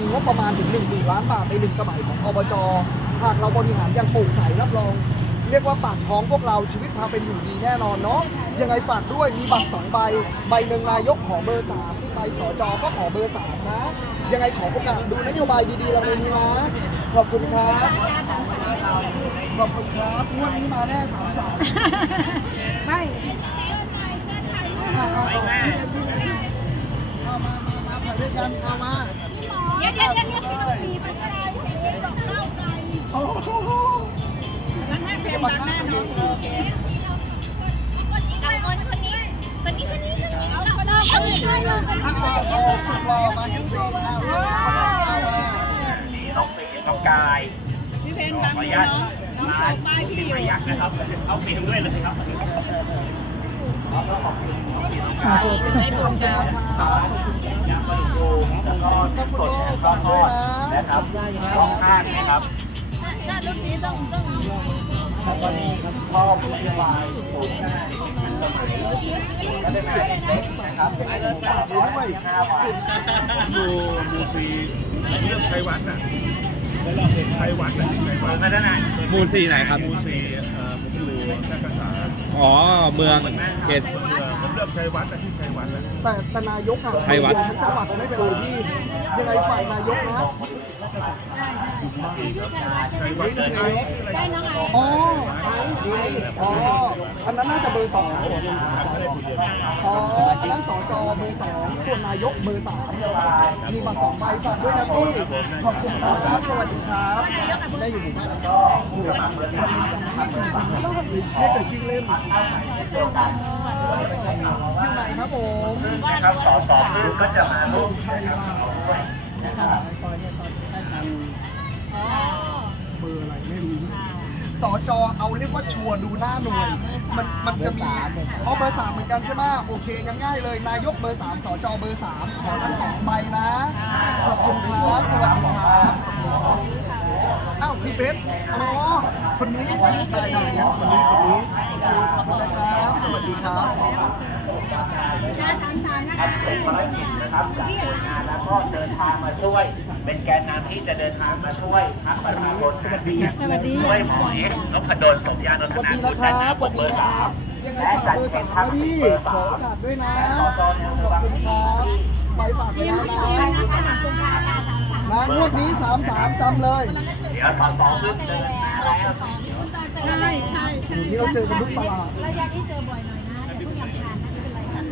มีงบประมาณถึง1นึ่งล้านบาทในหนึ่งสมัยของอบจหากเราบริหารอย่างโปร่งใสรับรอง เรียกว่าปากท้องพวกเราชีวิตพาเป็นอยู่ดีแน่นอนเนาะยังไงฝากด้วยมีบัตรสองใบ ใบหนึ่งนายกขอเบอร์สามอีกใบสจก็ขอเบอร์สามนะ ยังไงขอโอกาสดูนโยบายดีๆเราในนี้นะขอบคุณครับขอบคุณครับงวดนี้มาแน่สามสามไม่เอาเอาเอาเอามามามาถ่าย ด้วยกันเอามาเดี๋ยวเดี๋ยวเดี๋ยวเดี๋ยวมีปัญหาบอกเล่าใจโอ้โหนั่นให้เป็นมาแน่นอนโอเคเอาคนคนนี้คนนี้คนนี้คนนี้เอาคนละคนใช่เลยอ้าวโอ้สุดหล่อมาทั้งสี่อ้าวเอามาเอามาน้องปีน้องกายพี่เพนขบัองอนุมือญาตเนาะน้องโชมาว์ป้ายพี่อยู่พยักนะครับเข้าเฟรมด้วยเลยครับแล้วก็ขอบคุณน้องปีน้องกายได้ผลกันยามาดูแล้วก็ สดแล้วก็ทอดนะครับสองข้างนะครับถ้ารุ่นนี้ต้องต้องแล้วก็มีข้อมูลวายศูนย์หน้าเด็กทันสมัยพัฒนาเด็กเล็กนะครับเป็นเรื่องการร้อยห้าวันอยู่หมู่สี่เรื่องชัยวัฒน์น่ะชัยวัฒน์น่ะชัยวัฒน์พัฒนาหมู่สี่ไหนครับหมู่สี่เอ่อผมอยู่นักศึกษา อ๋อ เมืองเขตเอ่อผมเลือกชัยวัฒน์นะที่ชัยวัฒน์นะแต่แต่นายกอะไทยวัดทั้งจังหวัดไม่เป็นไรพี่ ยังไงฝากนายกนะชัยวัฒน์ชื่ออะไรชื่ออะไรได้น้องไออ๋อไอ้ไอ้อ๋อ อันนั้นน่าจะเบอร์สองไม่ได้คุยเดียวอ๋ออันนั้นสจเบอร์สองส่วนนายกเบอร์สามมีบัตรสองใบฝากด้วยนะพี่ ขอบคุณครับสวัสดีครับได้อยู่หมู่บ้านแล้วก็หมู่บ้านชื่อจริงฝังเรียกแต่ชื่อเล่มอยู่ไหนครับผมนะครับสอสอคือก็จะมาร่วมใครมาตอนนี้ตอนใกล้กันเบอร์อะไรไม่รู้สจเอาเรียกว่าชัวร์ดูหน้าหน่วยมันมันจะมีเอาเบอร์สามเหมือนกันใช่ไหมโอเคง่ายๆเลยนายกเบอร์สามสจเบอร์สามขอทั้งสองใบนะขอบคุณครับสวัสดีครับอ้าวพี่เพชรอ๋อคนนี้ได้ได้งั้นคนนี้คนนี้ นะครับสวัสดีครับห้าสามสามนะคะเป็นภารกิจนะครับจากหน่วยงานแล้วก็เดินทางมาช่วย เป็นแกนนำที่จะเดินทางมาช่วยพักประชาชนที่ช่วยหมอเอกนพดลสมยานนทวัสนาคุณคด้ารันหน้าบปสวักสเบอร์สามและจัดเบอร์เป็สานมพักนะพี่เบอร์สามด้วยนะขอบคุณครับไปฝากไปแล้วนะนะคะหาคุณค่ะสามสามนะงวดนี้สามสามจำเลย เดี๋ยวสองสอขึ้นเดินมาแล้ว ใช่ใช่เดี๋ยวนี้เราเจอกันทุกตลาดระยะนี้เจอบ่อยหน่อยนะแต่ผู้ยำทานไม่เป็นไรค่ะ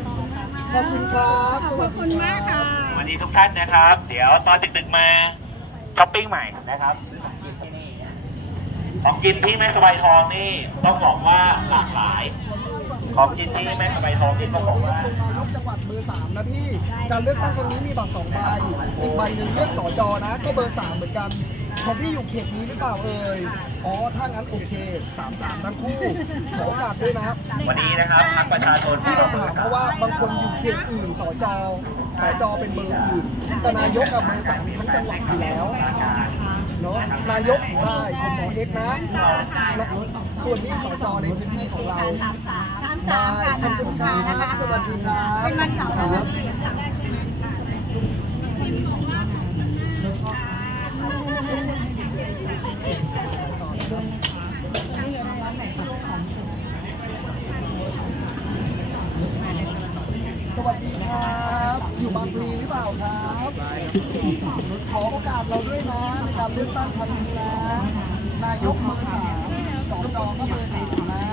ขอบคุณครับสขวัอสบดีคุณมากค่ะสวัสดีทุกท่านนะครับ เดี๋ยวตอนดึกๆมาช้อปปิ้งใหม่นะครับของกินที่แม่สบายทองนี่ต้องบอกว่าหลากหลาย ของกินที่แม่สบายทองนี่ต้องบอกว่านายกจังหวัดเบอร์สามนะพี่ การเลือกตั้งครั้งนี้มีบัตรสองใบ อีกใบหนึ่งเลือกสจนะ ก็เบอร์สามเหมือนกัน ของพี่อยู่เขตนี้หรือเปล่าเอ่ย อ๋อ ถ้างั้นโอเคสามสามทั้งคู่ ขอโอกาสด้วยนะครับ วันนี้นะครับพรรคประชาชนที่ต้องถามเพราะว่าบางคนอยู่เขตอื่นสจสจเป็นเบอร์อื่น แต่นายกกับเบอร์สามทั้งจังหวัดอยู่แล้ว เนาะนายกใช่ผมหมอเอกนะและส่วนนี้สจในพื้นที่ของเราสามสามสามสามค่ะขอบคุณครับนะคะสวัสดีครับเป็นวันเสาร์คนะรัคะ สวัสดีครับ อยู่บางพลีหรือเปล่าครับขอโอกาสเราด้วยนะในการเลือกตั้งครั้งนี้นะนายกเบอร์สามสองจอก็เบอร์สามนะ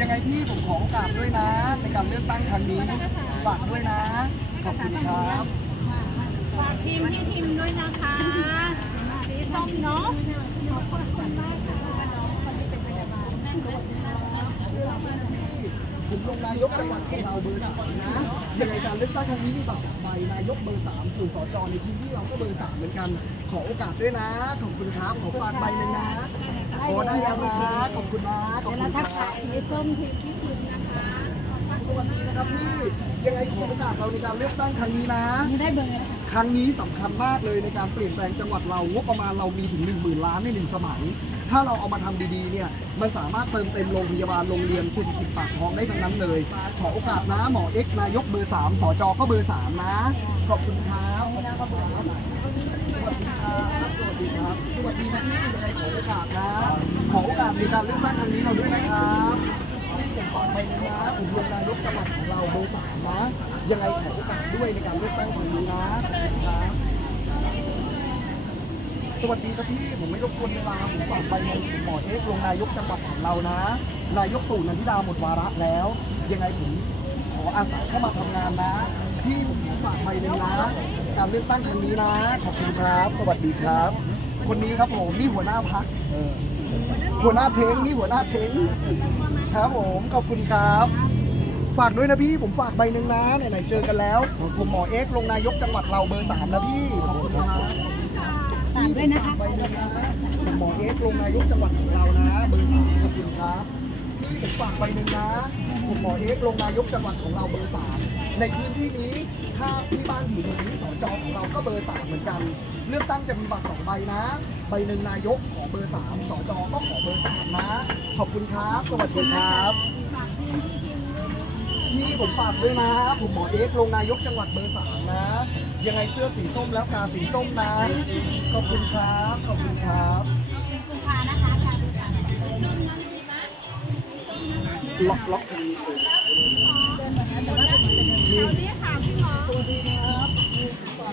ยังไงพี่ผมขอโอกาสด้วยนะ ในการเลือกตั้งครั้งนี้ฝากด้วยนะ ขอบคุณครับ ทีมพี่ทีมด้วยนะคะสีส้มเนาะขอบคุณมากค่ะน้องคนนี้เป็นพยาบาลผมลงนายกจังหวัดของเราเบอร์สามนะยังไงการเลือกตั้งครั้งนี้มีบัตรใบนายกเบอร์สามส่วนสจในพื้นที่เราก็เบอร์สามเหมือนกัน ขอโอกาสด้วยนะ ขอบคุณครับ ขอฝากใบหนึ่งนะขอได้แล้วนะ ขอบคุณนะขอบเดี๋ยวคุเราณคทัรักบทายสีส้มทีมพี่ทีมนะคะสวัสดีนะครับพี่ ยังไงขอโอกาสเราในการเลือกตั้งครั้งนี้นะนี่ได้เบอร์แล้ว ครั้งนี้สำคัญมากเลยในการเปลี่ยนแปลงจังหวัดเรางบประมาณเรามีถึง 1 0,000 ล้านในหนึ่งสมัย ถ้าเราเอามาทำดีๆเนี่ยมันสามารถเติมเต็มโรงพยาบาลโรงเรียนเศรษฐกิจปากท้องได้ทั้งนั้นเลย ขอโอกาสนะหมอเอ็กนายกเบอร์สามสจก็เบอร์สามนะ ขอบคุณครับสวัสดีครับสวัสดีครับสวัสดีนะพี่ขอโอกาสนะขอโอกาสในการเลือกตั้งครั้งนี้เราด้วยนะครับ ผมฝากไปเลยนะผมลงนายกจังหวัดของเราเบอร์สามนะ ยังไงขอโอกาสด้วยในการเลือกตั้งครั้งนี้นะครับสวัสดีครับพี่ผมไม่รบกวนเวลาผมฝากไปในหมอเอ็กซ์ลงนายกจังหวัดของเรานะ นายกตู่นันทิดาหมดวาระแล้ว ยังไงผมขออาสาเข้ามาทำงานนะ พี่ผมฝากไปเลยนะการเลือกตั้งครั้งนี้นะ ขอบคุณครับ สวัสดีครับ คนนี้ครับผมนี่หัวหน้าพักหัวหน้าเพลงนี่หัวหน้าเพลง ครับผมขอบคุณครับ ฝากด้วยนะพี่ผมฝากใบหนึ่งนะไหนๆเจอกันแล้ว ผมหมอเอ็กซ์ลงนายกจังหวัดเราเบอร์สามนะพี่ขอบคุณครับฝากด้วยนะคะไปเลยนะผมหมอเอสลงนายกจังหวัดของเรานะ เบอร์สามขอบคุณครับพี่ผมฝากไปหนึ่งนะผมหมอเอสลงนายกจังหวัดของเราเบอร์สาม ในพื้นที่นี้ถ้าที่บ้านอยู่ตรงนี้สจของเราก็เบอร์สามเหมือนกัน เลือกตั้งจะมีบัตรสองใบนะ ใบหนึ่งนายกขอเบอร์สามสจก็ขอเบอร์สามนะ ขอบคุณครับสวัสดีครับพี่ผมฝากด้วยนะ ผมหมอเอ็กซ์ลงนายกจังหวัดเบอร์สามนะ ยังไงเสื้อสีส้มแล้วกาสีส้มนะ ขอบคุณครับขอบคุณครับกุมภานะคะการดูสารล็อกล็อกกันนี่สวัสดีครับฝาก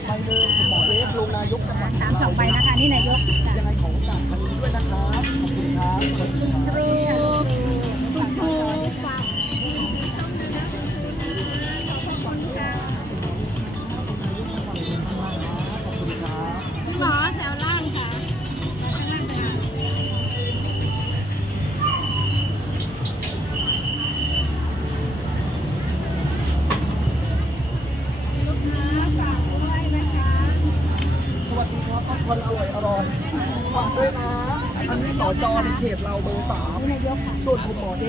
ไปเลยผมหมอเอ็กซ์ลงนายกจังหวัดสามสองใบนะคะ นี่นายกยังไงขอโอกาสครั้งนี้ด้วยนะครับ ขอบคุณครับ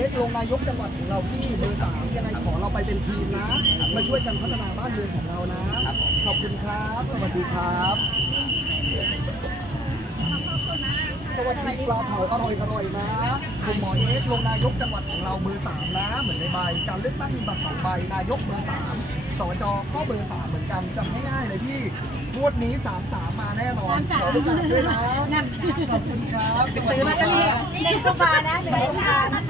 วนผมหมอเอสลงนายกจังหวัดของเราที่เบอร์สามยังไงขอเราไปเป็นทีมนะ มาช่วยกันพัฒนาบ้านเมืองของเรานะ ขอบคุณครับ สวัสดีครับ สวัสดีปลาเผาอร่อยอร่อยนะผมหมอเอสลงนายกจังหวัดของเราเบอร์สามนะ เหมือนในใบการเลือกตั้งมีบัตรสองใบนายกเบอร์สามสจก็เบอร์สามเหมือนกันจำง่ายๆเลยพี่งวดนี้สามสามมาแน่นอนขอโอกาสด้วยนะขอบคุณครับสวัสดีลอตเตอรี่ครับ เล่นกุมภานะเดี๋ยวกุมานะ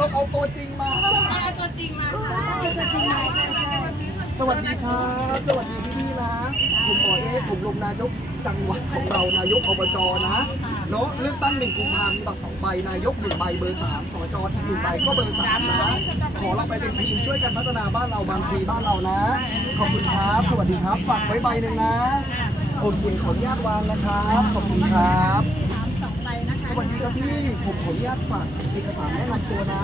ต้องเอาตัวจริงมา เอาตัวจริงมาเอาตัวจริงมาใช่ใช่สวัสดีครับ สวัสดีพี่พี่ๆนะผมหมอเอสผมลงนายกจังหวัดของเรานายกอบจนะเนาะเลือกตั้งหนึ่งกุมภามีบัตรสองใบนายกหนึ่งใบเบอร์สามสจอีกหนึ่งใบก็เบอร์สามนะ ขอเราไปเป็นทีมช่วยกันพัฒนาบ้านเราบางพลีบ้านเรานะ ขอบคุณครับ สวัสดีครับฝากไว้ใบหนึ่งนะโอเคขออนุญาตวางนะครับ ขอบคุณครับนะคะ สวัสดีครับ พี่ผมขออนุญาตฝากเอกสารแนะนำตัวนะ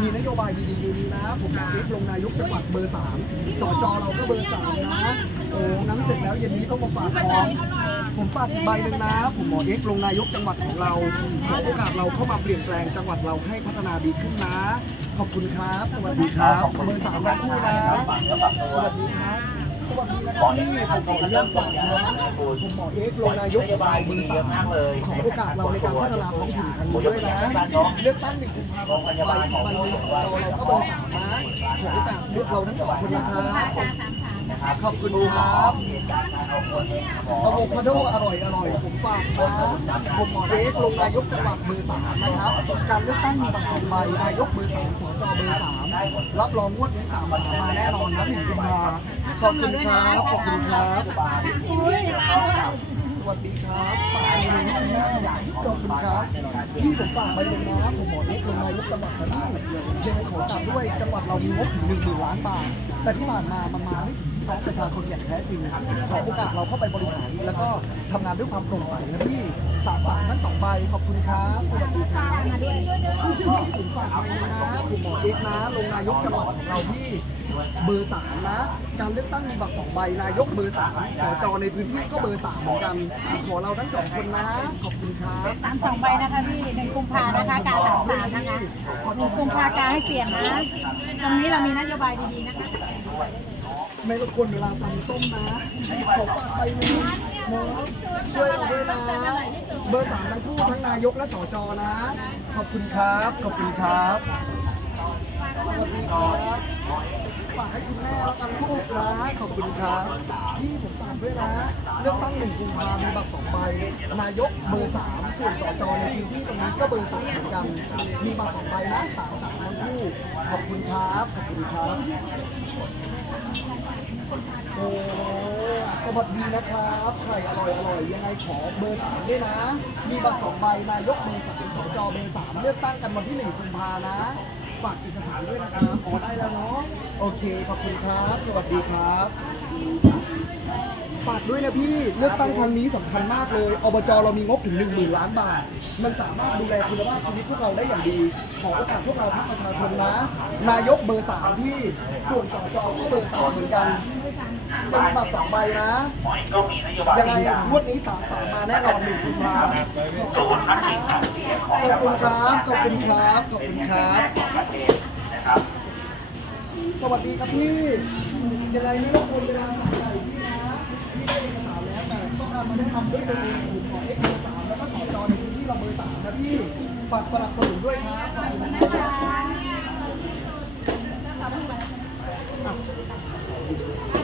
มีนโยบายดีๆในนี้นะ ผมหมอเอ็กซ์ลงนายกจังหวัดเบอร์สามสจเราก็เบอร์สามนะโอ้น้ำเสร็จแล้วเย็นนี้ต้องมาฝากของผมฝากอีกใบหนึ่งนะ ผมหมอเอ็กซ์ลงนายกจังหวัดของเราขอโอกาสเราเข้ามาเปลี่ยนแปลงจังหวัดเราให้พัฒนาดีขึ้นนะ ขอบคุณครับ สวัสดีครับ เบอร์สามทั้งคู่นะสวัสดีครับ สวัสดีนะครับพี่ผมขออนุญาตฝากนะผมหมอเอ็กซ์ลงนายกเราเบอร์สามขอโอกาสเราในการพัฒนาท้องถิ่นครั้งนี้ด้วยนะเลือกตั้งหนึ่งกุมภาพันธ์ใบที่ใบหนึ่งของจอเราก็บอร์สามนะขอโอกาสเลือกเราทั้งสองคนนะค รับขอบคุณครับอะโวคาโดอร่อยอร่อยผมฝากนะผมหมอเอ็กซ์ลงนายกจังหวัดเบอร์สามนะครับการเลือกตั้งมีบัตรสองใบนายกเบอร์สามสจเบอร์สามรับรองงวดนี้สามสามมาแน่นอนนะหนึ่งกุมภาขอบคุณครับขอบคุณครับอุ้ยมาด้วยสวัสดีครับฝากไปเลยนะขอบคุณครับที่ผมฝากไปเลยนะผมหมอเอ็กซ์ลงนายกจังหวัดนะพี่ยังไงขอกลับด้วยจังหวัดเรามีงบถึงหนึ่งหมื่นล้านบาทแต่ที่ผ่านมามันมาไม่ถึง พี่น้องประชาชนอย่างแท้จริงขอโอกาสเราเข้าไปบริหารแล้วก็ทำงานด้วยความโปร่งใสนะพี่สามสามทั้งสองใบขอบคุณครับสวัสดีครับก็ผมฝากไปเลยนะผมหมอเอกนะลงนายกจังหวัดของเราพี่เบอร์สามนะ การเลือกตั้งมีบัตรสองใบนายกเบอร์สามสจในพื้นที่ก็เบอร์สามเหมือนกันขอเราทั้งสองคนนะขอบคุณครับสามสองใบนะคะพี่หนึ่งกุมภานะคะกาสามสามนะคะหนึ่งกุมภากาให้เปลี่ยนนะ ตรงนี้เรามีนโยบายดีๆนะคะ ไม่รบกวนเวลาฟังส้มนะขอฝากไปนะน้องช่วยเราด้วยนะเบอร์สามทั้งคู่ทั้งนายกและสจนะ ขอบคุณครับ ขอบคุณครับสวัสดีครับฝากให้คุณแม่แล้วกันลูกนะขอบคุณครับที่ผมฝากด้วยนะเลือกตั้งหนึ่งกุมภามีบัตรสองใบนายกเบอร์สามส่วนสจในพื้นที่ตรงนี้ก็เบอร์สามเหมือนกัน มีบัตรสองใบนะสามสามทั้งคู่ขอบคุณครับขอบคุณครับ โอ้สวัสดีนะครับไข่อร่อยอร่อยยังไงขอเบอร์สามด้วยนะ มีบัตรสองใบนายกเบอร์สามสจเบอร์สามเลือกตั้งกันวันที่หนึ่งกุมภานะ ฝากเอกสารด้วยนะครับอ๋อได้แล้วเนาะโอเคขอบคุณครับ สวัสดีครับฝากด้วยนะพี่เลือกตั้งครั้งนี้สำคัญมากเลยอบจเรามีงบถึง 1 0,000 ล้านบาท มันสามารถดูแลคุณภาพชีวิตพวกเราได้อย่างดี ขอโอกาสพวกเราภาคประชาชนนะ นายกเบอร์สามพี่ส่วนสจก็เบอร์สามเหมือนกัน จะมีบัตรสองใบนะหมอเองก็มีนโยบายยังไงที่จะงวดนี้สามสามมาแน่นอนหนึ่งกุมภาศูนย์พัฒนาการเรียนของขอบคุณครับ ขอบคุณครับ ขอบคุณครับของประเทศนะครับสวัสดีครับพี่ยังไงนี่รบกวนเวลาสายใหญ่พี่นะพี่ได้เอกสารแล้วแต่ต้องการมาได้ทำด้วยตัวเองผมขอเอกสารแล้วก็ขอจอในพื้นที่เราเบอร์สามนะพี่ฝากสนับสนุนด้วยครับขอบคุณนะครับอะ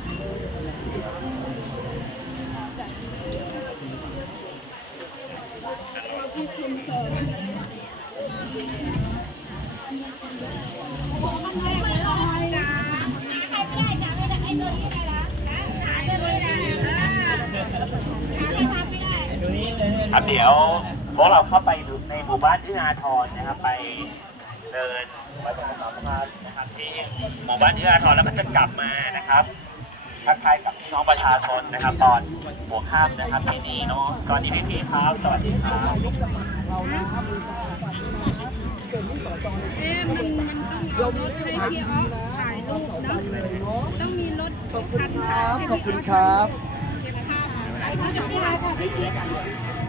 ดี๋ยวพวกเราเข้าไปในหมู่บ้านที่นาทรนะครับ ไปเดินไปตรงสามพานนะครับที่หมู่บ้านที่นาทรแล้วก็จะกลับมานะครับทักทายกับพี่น้องประชาชนนะครับ ตอนหัวค่ำนะครับที่นี่เนาะสวัสดีพี่ๆครับสวัสดีครับนายกจะมาของเรานะครับบริษัทฝากด้วยนะครับส่วนที่สจในพื้นที่เรามีนโยบายดีนถ่ายรูปเนาะต้องมีรถขอบคุณครับขอบคุณครับเก็บภาพถ่ายภาพถ่ายภาพ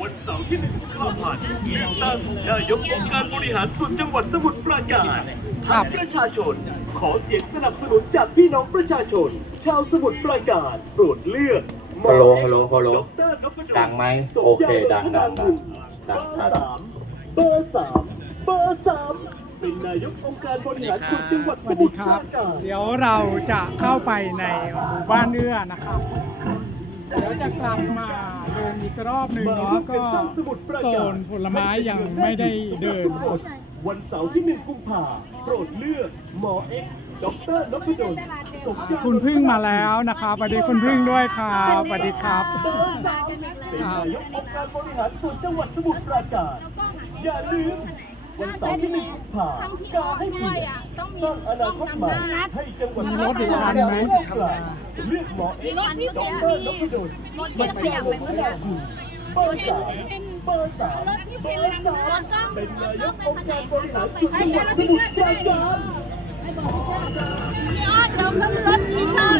วันเสาร์ที่หนึ่งกุมภาพันธ์เลือกตั้งนายกองค์การบริหารส่วนจังหวัดสมุทรปราการพรรคประชาชน ขอเสียงสนับสนุนจากพี่น้องประชาชน ชาวสมุทรปราการโปรดเลือกหมอฮัลโหลฮัลโหลฮัลโหลดรนพดลดังไหมสโอเคยาดังดังดังดังชัดเบอร์สามเบอร์สามเบอร์สามเป็นนายกองค์การบริหารส่วนจังหวัดสสวัสมุดีทรคปรับราการเดี๋ยวเราจะเข้าไปในหมู่บ้านเอื้อนะครับ เดี๋ยวจะกลับมาเดินอีกรอบหนึ่งเนาะก็โซนผลไม้ยังไม่ได้เดิน วันเสาร์ที่หนึ่งกุมภาโปรดเลือกหมอเอ็กซ์ดรนพดลสมยาคุณพึ่งมาแล้วนะครับสวัสดีคุณพึ่งด้วยครับสวัสดีครับเบอร์สามเป็นนายกองค์การบริหารส่วนจังหวัดสมุทรปราการอย่าลืม วันเสาร์ที่หนึ่งกุมภาการให้เกียรติสร้างอนาคตใหม่ให้จังหวัดมีรถอีกคันไหมเลือกหมอเอ็กซ์ดรนพดลรถที่ขยับไปเมื่อไหร่เบอร์สามเบอร์สามเบอร์สามรถกล้องเป็นนายกองค์การบริหารส่วนจังหวัดติสมุทรปราการเราขึ้นรถพี่ชอบ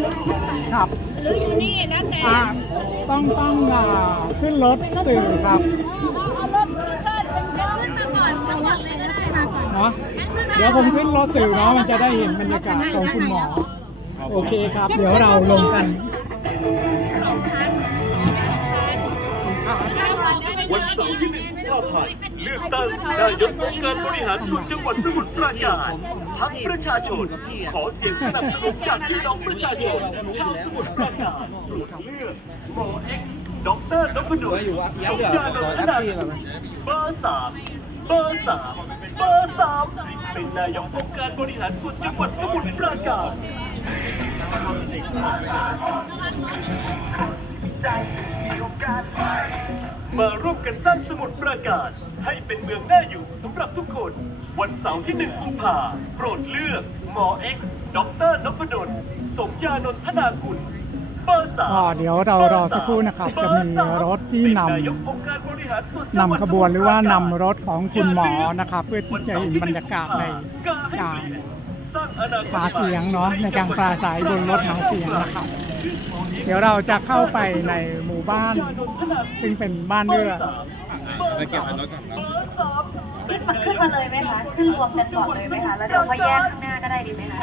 ครับหรืออยู่นี่นะแต่ต้องต้องขึ้นรถสื่อครับ เลยก็ได้มาก่อนเนาะเดี๋ยวผมขึ้นรถสื่อเนาะมันจะได้เห็นบรรยากาศของคุณหมอ โอเคครับ เดี๋ยวเราลงกันครับวันเสาร์ที่หนึ่งกุมภาพันธ์เลือกตั้งนายกองค์การบริหารส่วนจังหวัดสมุทรปราการพรรคประชาชน ขอเสียงสนับสนุนจากพี่น้องประชาชนชาวสมุทรปราการโปรดเลือกหมอเอ็กซ์ดรนพดลสมยานนทนาเบอร์สามเบอร์สามเบอร์สามเป็นนายกองค์การบริหารส่วนจังหวัดสมุทรปราการมาร่วมกันสร้างสมุทรปราการให้เป็นเมืองน่าอยู่สำหรับทุกคน วันเสาร์ที่หนึ่งกุมภาโปรดเลือกหมอเอ็กซ์ดรนพดลสมยานนทนาคุณ ก็เดี๋ยวเรารอสักครู่นะครับ จะมีรถที่นำนำขบวนหรือว่านำรถของคุณหมอนะครับ เพื่อที่จะเห็นบรรยากาศในการสร้างหาเสียงเนาะในการปราศัยบนรถหาเสียงนะครับ เดี๋ยวเราจะเข้าไปในหมู่บ้าน ซึ่งเป็นบ้านเรือไปเก็บรถก่อนครับขึ้นมาขึ้นมาเลยไหมคะขึ้นรวมกันก่อนเลยไหมคะแล้วเดี๋ยวค่อยแยกข้างหน้าก็ได้ดีไหมคะ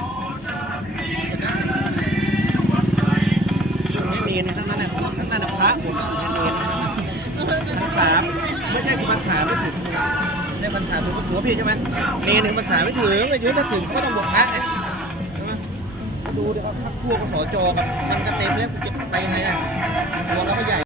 ไม่เรียนะทั้งนั้นนะทั้งนั้นนะพระผมเรียนพรรษาไม่ใช่พรรษาไม่ถึงได้พรรษาถูกหัวพี่ใช่ไหมเรียนถึงพรรษาไม่ถึงอายุถ้าถึงขาก็ต้องบวชพระไงใช่ไหมดูดิครับพวกสจกับมันก็เต็มแล้วจะไปยังไงอะบวชแล้วก็ใหญ่